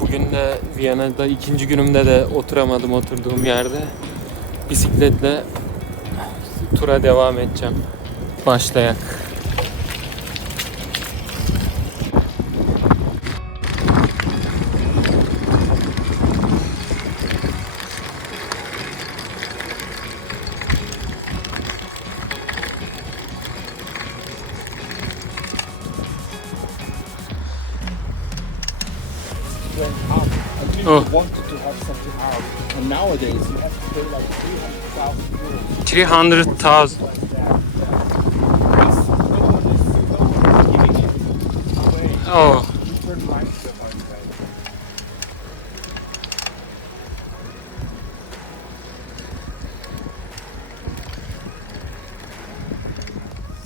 Bugün de Viyana'da ikinci günümde de oturamadım oturduğum yerde. Bisikletle tura devam edeceğim. Başlayak. Oh. Wanted to have such a house, and nowadays you have to pay like 300,000 euros. 300,000. Oh.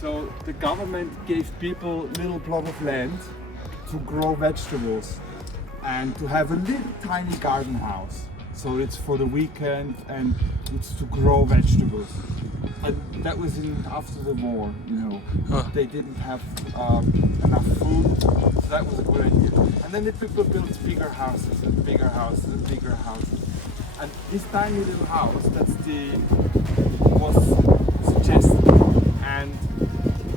So the government gave people little plot of land to grow vegetables and to have a little tiny garden house. So it's for the weekend and it's to grow vegetables. And that was after the war, you know. They didn't have enough food, so that was a good idea. And then the people built bigger houses and bigger houses and bigger houses. And this tiny little house, was suggested. And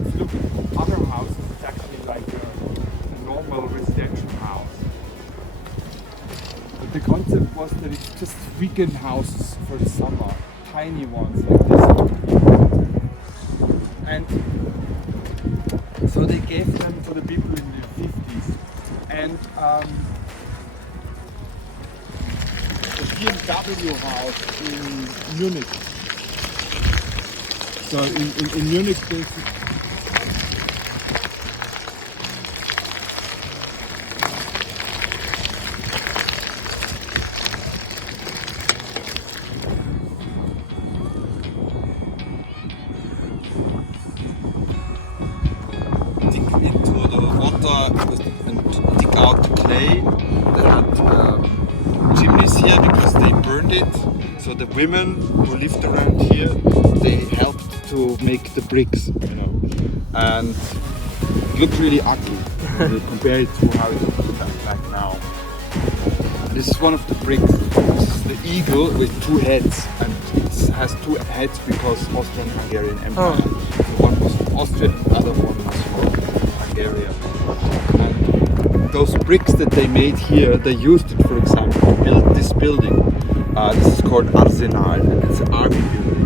if you look at other houses, it's actually like a normal residential house. But the concept was that it's just weekend houses for the summer, tiny ones like this. And so they gave them to the people in the 50s. And the BMW house in Munich. So in Munich, and dig out the clay. They had chimneys here because they burned it. So the women who lived around here, they helped to make the bricks, you know. And it looked really ugly when you compare it to how it looks like now. This is one of the bricks. This is the eagle with two heads, and it has two heads because Austrian-Hungarian Empire. So one was from Austria, the other one was from Hungary. And those bricks that they made here, they used it, for example, to build this building. This is called Arsenal, and it's an army building.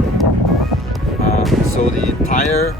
So the entire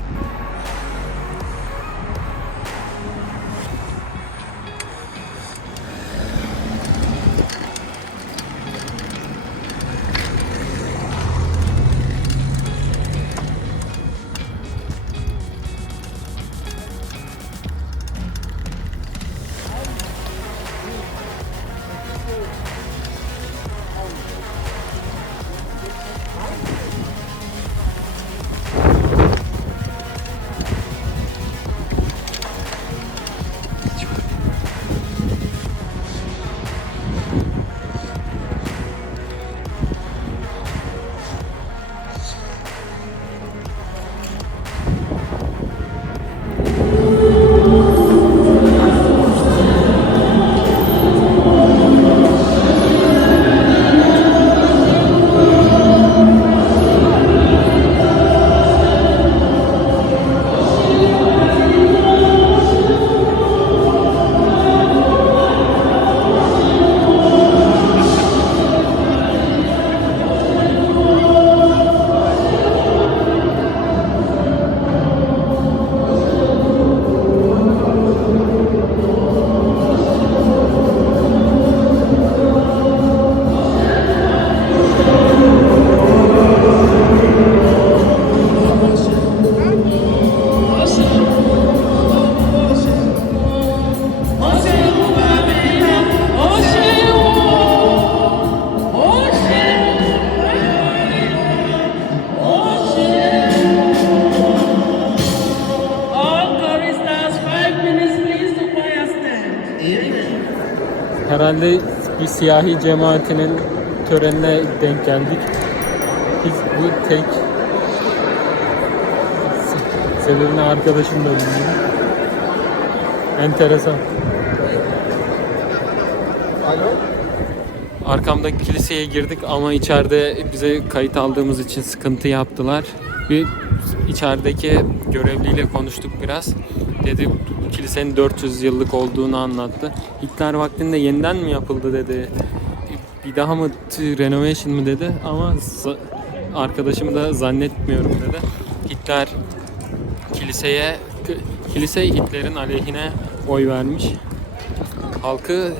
Herhalde bir siyahi cemaatinin törenine denk geldik. Biz bu tek sebebini arkadaşım da bilmiyor. Enteresan. Arkamdaki kiliseye girdik ama içeride bize kayıt aldığımız için sıkıntı yaptılar. Bir içerideki görevliyle konuştuk biraz. Dedi kilisenin 400 yıllık olduğunu anlattı. Hitler vaktinde yeniden mi yapıldı dedi. Bir daha mı renovation mı dedi ama arkadaşım da zannetmiyorum dedi. Hitler kilise Hitler'in aleyhine oy vermiş. Halkı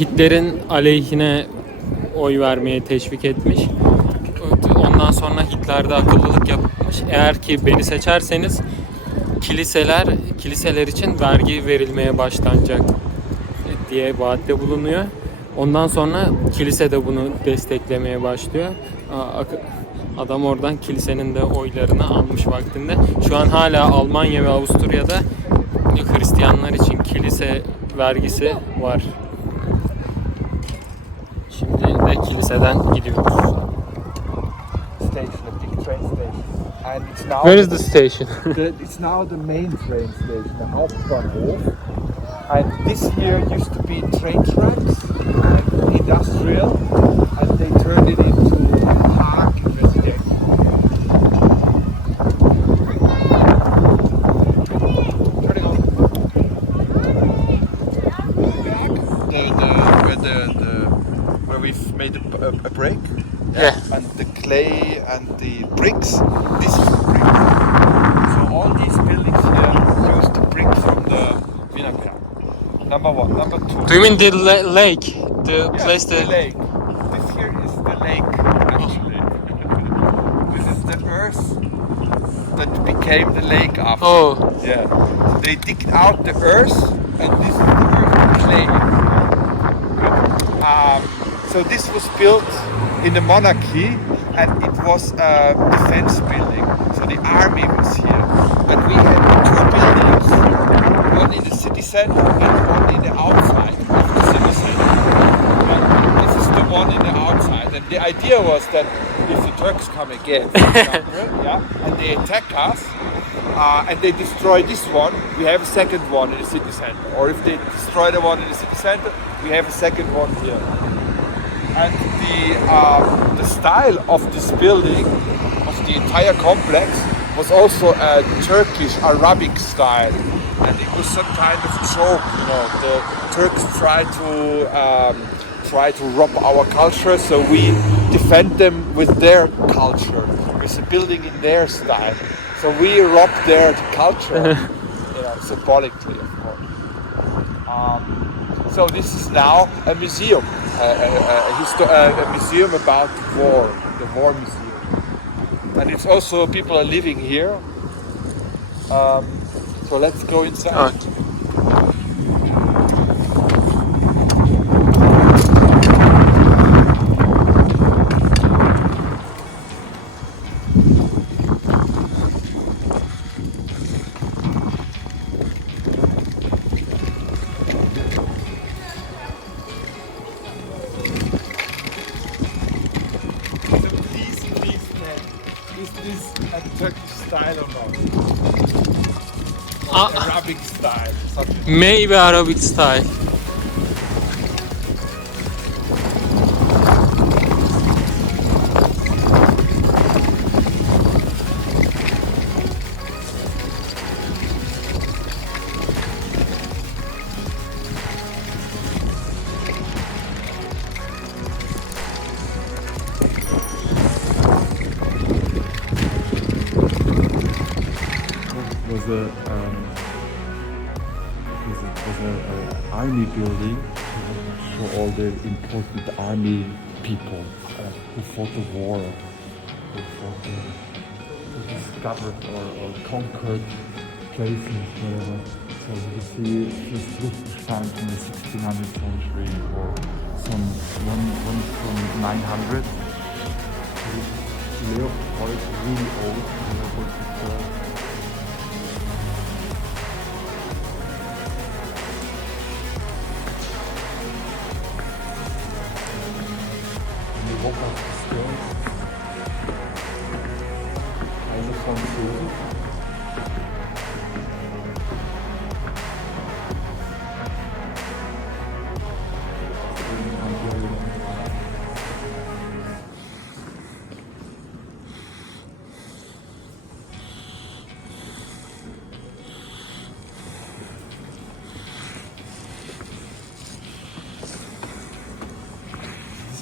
Hitler'in aleyhine oy vermeye teşvik etmiş. Ondan sonra Hitler de akıllılık yapmış. Eğer ki beni seçerseniz kiliseler için vergi verilmeye başlanacak diye vaatte bulunuyor. Ondan sonra kilise de bunu desteklemeye başlıyor. Adam oradan kilisenin de oylarını almış vaktinde. Şu an hala Almanya ve Avusturya'da Hristiyanlar için kilise vergisi var. Şimdi de kiliseden gidiyoruz. Station, a big train station. And it's now Where is the station? it's now the main train station, the Hauptbahnhof. And this here used to be train tracks and industrial, and they turned it into a park and residential. Turning on. Where we've made a break. Yeah. And the clay and the bricks, this is the brick. So all these buildings here use the brick from the Vienna Palace. Number one. Number two. Do you mean the lake? The Yes, place the lake. This here is the lake, actually. This is the earth that became the lake after. Oh. Yeah. They dig out the earth, and this is the earth clay. So this was built in the monarchy, and it was a defense building. So the army was here, and we had two buildings, one in the city center and one in the outside of the city center. And this is the one in the outside. And the idea was that if the Turks come again, for example, and they attack us, and they destroy this one, we have a second one in the city center. Or if they destroy the one in the city center, we have a second one here. And the style of this building, of the entire complex, was also a Turkish Arabic style, and it was some kind of joke. You know, the Turks try to rob our culture, so we defend them with their culture, with a building in their style. So we rob their culture, symbolically, of course. So this is now a museum. A museum about the war museum, and it's also people are living here. So let's go inside. Okay. Is this a Turkish style or not? Arabic style, something. Maybe Arabic style. Was an army building for all the important army people who fought the war, who discovered or conquered places, whatever. So you see this Luftbestand from the 1600th century or one from 900. Leopold, really old, Leopold III. Walk up the stairs. Eine Französin.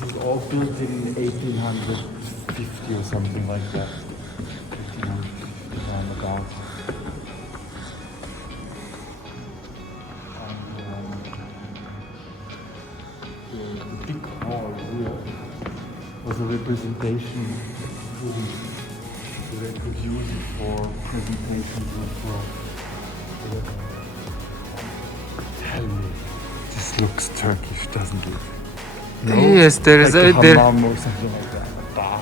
This was all built in 1850 or something like that. 1850 roundabout. And the big hall here was a representation room. They could use it for presentations and for. Tell me, this looks Turkish, doesn't it? No? Yes, there is like a the hammam or something like that. Bar.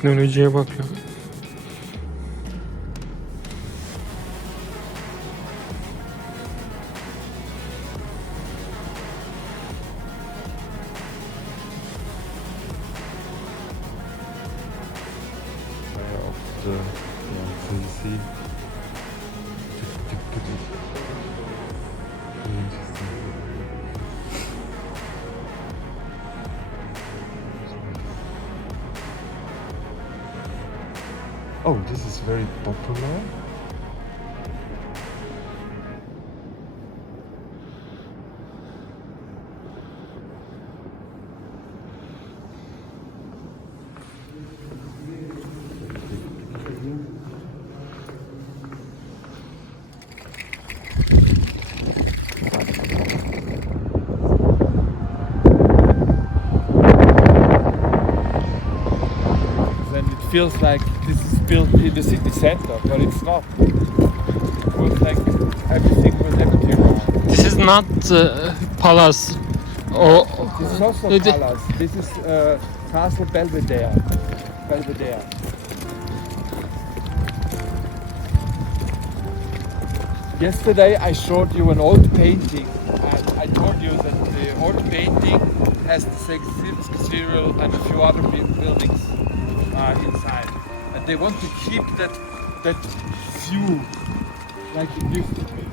Teknolojiye bak ya. Of the, so you see. Very interesting. Oh, this is very popular. Then it feels like this is built in the city center, but it's not. It was like everything was empty around. This is not palace. Oh, This is also it- palace. This is Castle Belvedere. Belvedere. Yesterday I showed you an old painting, and I told you that the old painting has the cathedral and a few other buildings inside, and they want to keep that view like it used to be.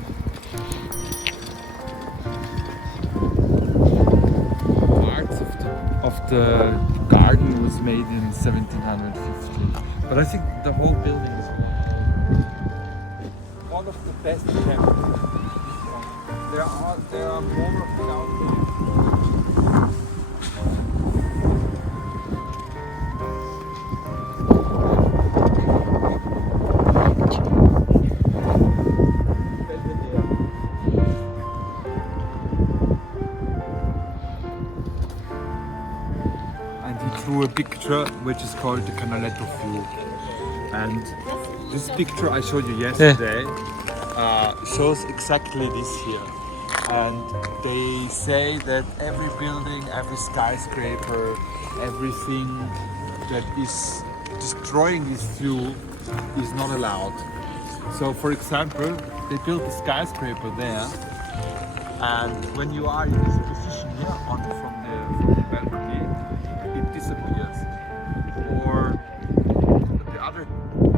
Parts of the garden was made in 1750, but I think the whole building is one of the best kept. There are more of them out there. And he drew a picture which is called the Canaletto view. And this picture I showed you yesterday shows exactly this here. And they say that every building, every skyscraper, everything that is destroying this view is not allowed. So for example, they built a skyscraper there, and when you are in this position here from the balcony, it disappears. Or the other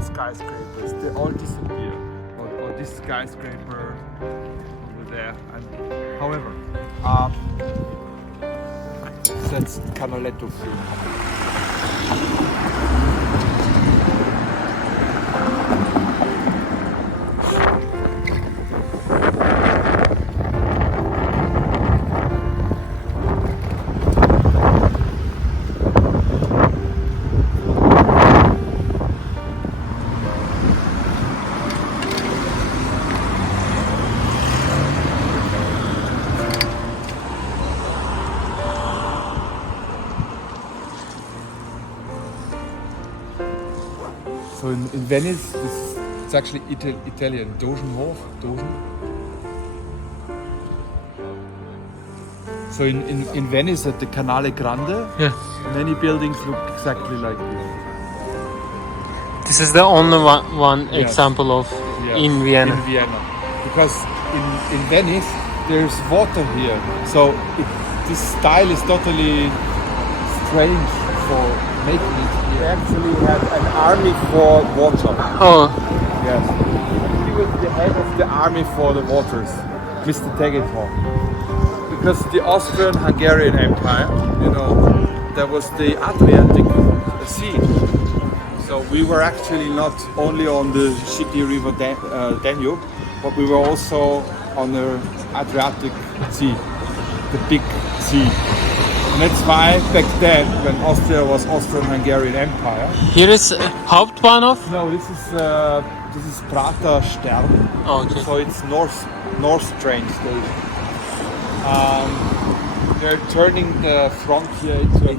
skyscrapers, they all disappear. Or this skyscraper over there. And however, that's Canaletto view. So in Venice, it's actually Italian, Dogenhof, Dogen. So in Venice at the Canale Grande, yeah. many buildings look exactly like this. This is the only one Yes. example of Yes, in Vienna. In Vienna. Because in Venice, there's water here. So this style is totally strange for making it here. They actually had an army for water. Oh, Yes. He was the head of the army for the waters, Mr. Tegetthoff. Because the Austrian-Hungarian Empire, you know, there was the Adriatic Sea. So we were actually not only on the shitty river Danube, but we were also on the Adriatic Sea, the big sea. And that's why back then, when Austria was Austrian-Hungarian Empire. here is Hauptbahnhof. No, this is Prater Stern. Oh, okay. So it's North train station. They're turning the front here into